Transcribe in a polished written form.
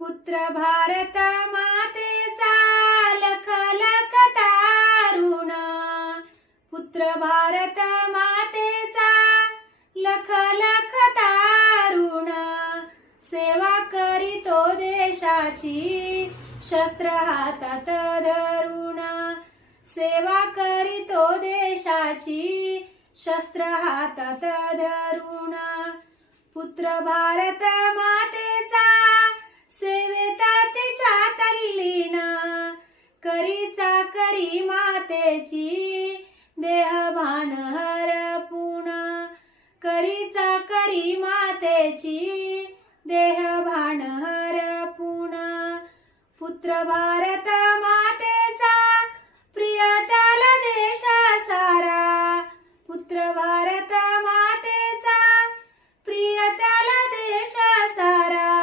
पुत्र भारत मातेचा लख लख तारुण, पुत्र भारत मातेचा लख लख तारुण, सेवा करीतो देशाची शस्त्र हातात धरून, सेवा करीतो देशाची शस्त्र हातात धरून, पुत्र भारत मातेचा सेवेत तिच्या तल्लीन, करीचा करी मातेची देहभान हरपून, करीचा करी मातेची देहभान हरपून, पुत्र भारत